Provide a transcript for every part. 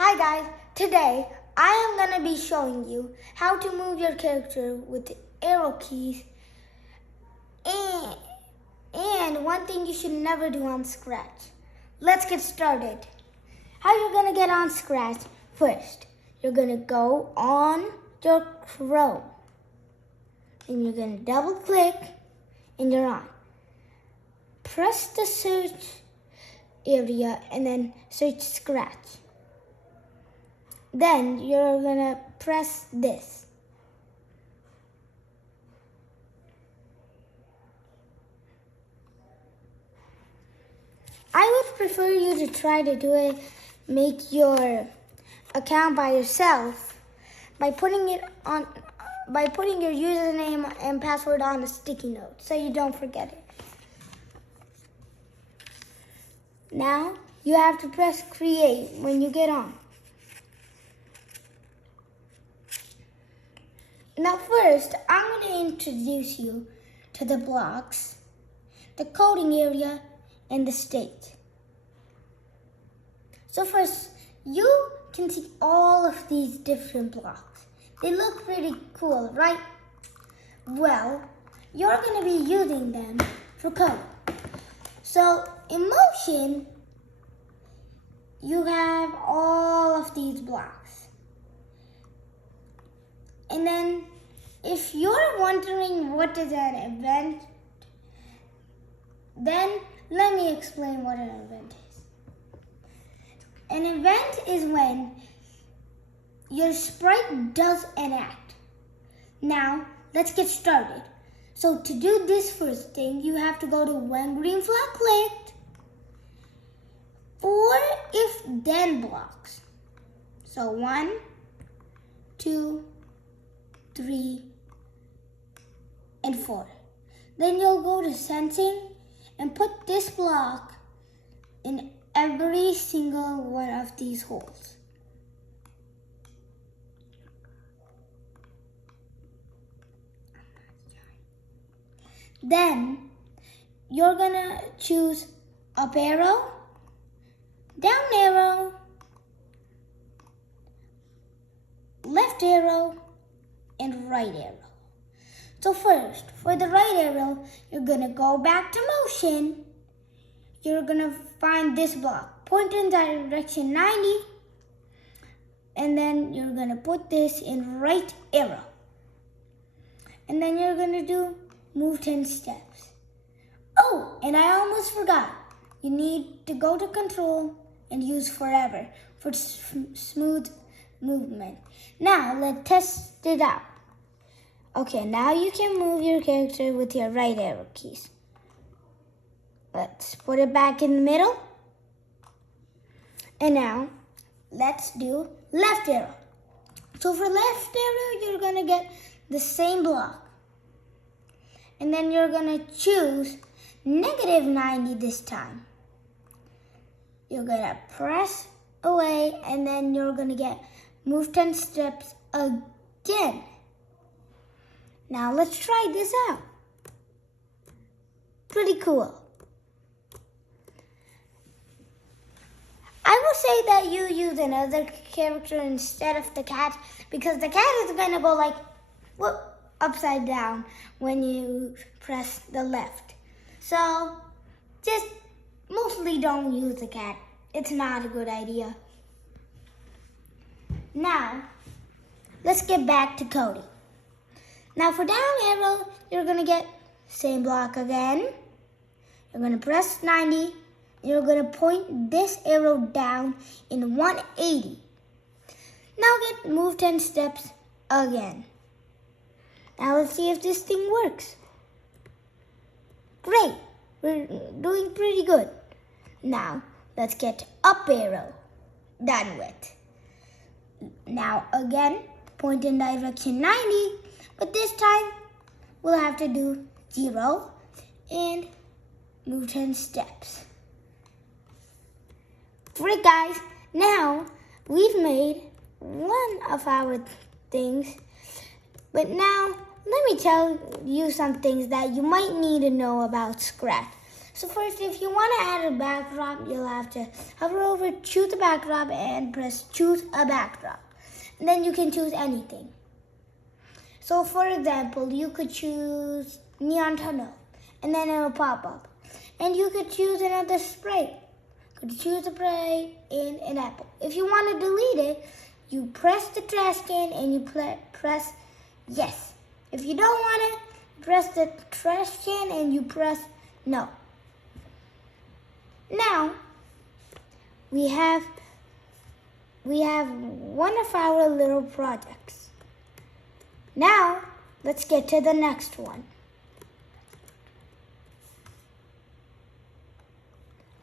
Hi guys, today I am going to be showing you how to move your character with the arrow keys and one thing you should never do on Scratch. Let's get started. How you're going to get on Scratch? First, you're going to go on your Chrome and you're going to double click and you're on. Press the search area and then search Scratch. Then you're gonna press this. I would prefer you to try to make your account by yourself by putting your username and password on a sticky note so you don't forget it. Now you have to press create when you get on. Now first, I'm going to introduce you to the blocks, the coding area, and the state. So first, you can see all of these different blocks. They look pretty cool, right? Well, you're going to be using them for code. So in Motion, you have all of these blocks. And then, if you're wondering what is an event, then let me explain what an event is. An event is when your sprite does an act. Now, let's get started. So to do this first thing, you have to go to when green flag clicked, for if then blocks. So 1, 2, 3, and 4. Then you'll go to sensing and put this block in every single one of these holes. Then you're gonna choose up arrow, down arrow, left arrow, and right arrow. So first, for the right arrow, you're gonna go back to Motion. You're gonna find this block, point in direction 90, and then you're gonna put this in right arrow. And then you're gonna do move 10 steps. Oh, and I almost forgot. You need to go to control and use forever for smooth movement. Now, let's test it out. Okay, now you can move your character with your right arrow keys. Let's put it back in the middle. And now, let's do left arrow. So for left arrow, you're gonna get the same block. And then you're gonna choose negative 90 this time. You're gonna press away and then you're gonna get move 10 steps again. Now let's try this out. Pretty cool. I will say that you use another character instead of the cat because the cat is gonna go like upside down when you press the left. So just mostly don't use the cat. It's not a good idea. Now, let's get back to coding. Now for down arrow, you're gonna get same block again. You're gonna press 90. You're gonna point this arrow down in 180. Now get move 10 steps again. Now let's see if this thing works. Great, we're doing pretty good. Now let's get up arrow done with. Now again, point in direction 90, but this time we'll have to do 0 and move 10 steps. Great guys, now we've made one of our things, but now let me tell you some things that you might need to know about Scratch. So first, if you want to add a backdrop, you'll have to hover over choose a backdrop and press choose a backdrop. And then you can choose anything. So for example, you could choose neon tunnel and then it will pop up. And you could choose another sprite. You could choose a sprite in an apple. If you want to delete it, you press the trash can and you press yes. If you don't want it, press the trash can and you press no. Now, we have one of our little projects. Now, let's get to the next one.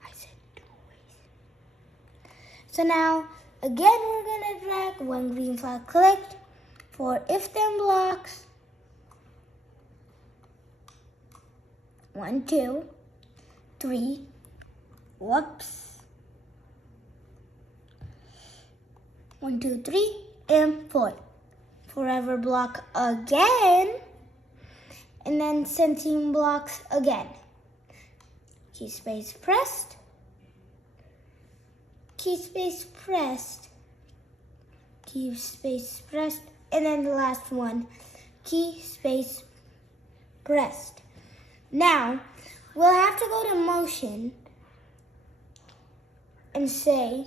I said 2 ways. So now, again, we're going to drag one green flag clicked for if then blocks. 1, 2, 3. Whoops. 1, 2, 3, and 4. Forever block again. And then sentient blocks again. Key space pressed. Key space pressed. Key space pressed. And then the last one. Key space pressed. Now, we'll have to go to motion and say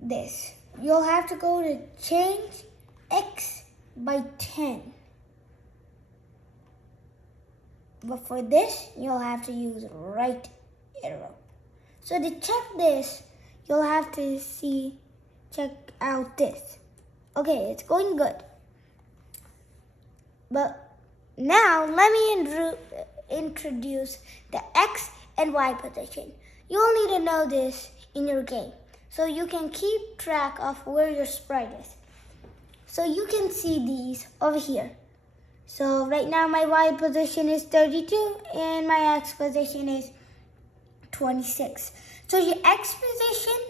this. You'll have to go to change X by 10. But for this, you'll have to use right arrow. So to check this, you'll have to check out this. Okay, it's going good. But now, let me introduce the X and Y position. You'll need to know this in your game, so you can keep track of where your sprite is. So you can see these over here. So right now my Y position is 32 and my X position is 26. So your X position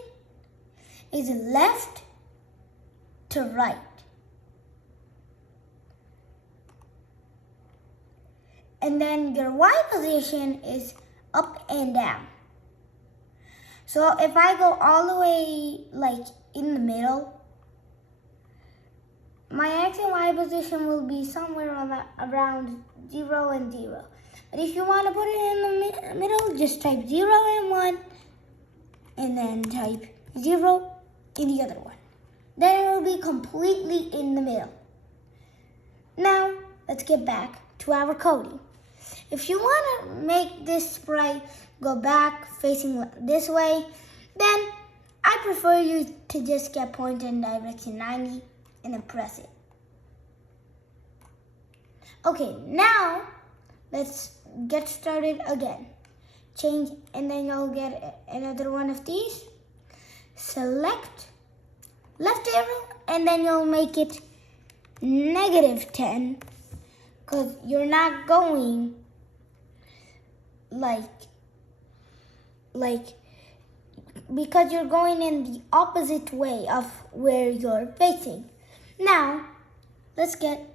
is left to right. And then your Y position is up and down. So if I go all the way like in the middle, my X and Y position will be somewhere around 0 and 0. But if you want to put it in the middle, just type 0 and 1 and then type 0 in the other one. Then it will be completely in the middle. Now, let's get back to our coding. If you want to make this sprite go back facing this way, then I prefer you to just get pointer in direction 90 and then press it. Okay, now let's get started again. Change, and then you'll get another one of these. Select left arrow, and then you'll make it -10, because you're not going because you're going in the opposite way of where you're facing. Now, let's get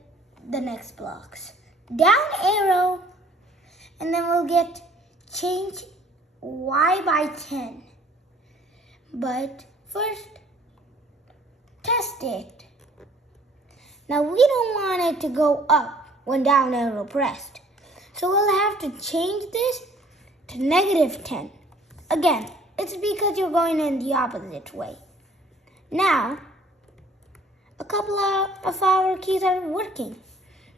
the next blocks. Down arrow, and then we'll get change Y by 10. But first, test it. Now, we don't want it to go up when down arrow pressed. So we'll have to change this to -10. Again, it's because you're going in the opposite way. Now, a couple of our keys are working.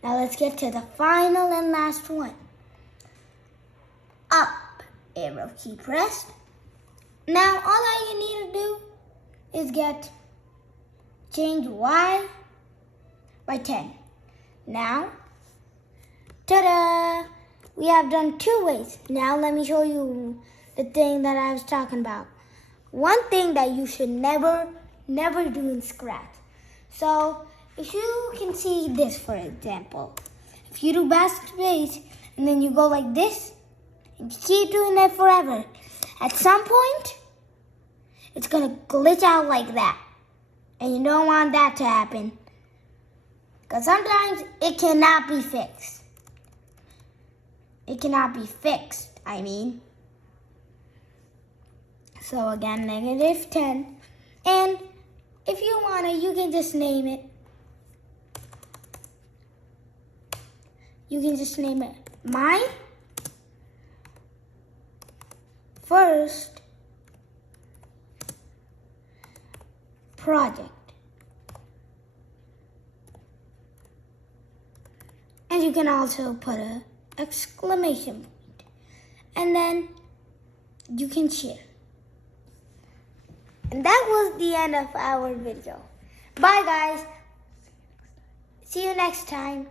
Now let's get to the final and last one. Up arrow key pressed. Now all you need to do is get change Y by 10. Now, ta-da! We have done 2 ways. Now let me show you the thing that I was talking about. One thing that you should never do in Scratch. So if you can see this, for example, if you do backspace and then you go like this, and you keep doing that forever, at some point, it's gonna glitch out like that. And you don't want that to happen, because sometimes it cannot be fixed. It cannot be fixed, I mean. So again, -10. And if you want to, you can just name it. You can just name it my first project. And you can also put an exclamation point. And then you can share. And that was the end of our video. Bye guys. See you next time.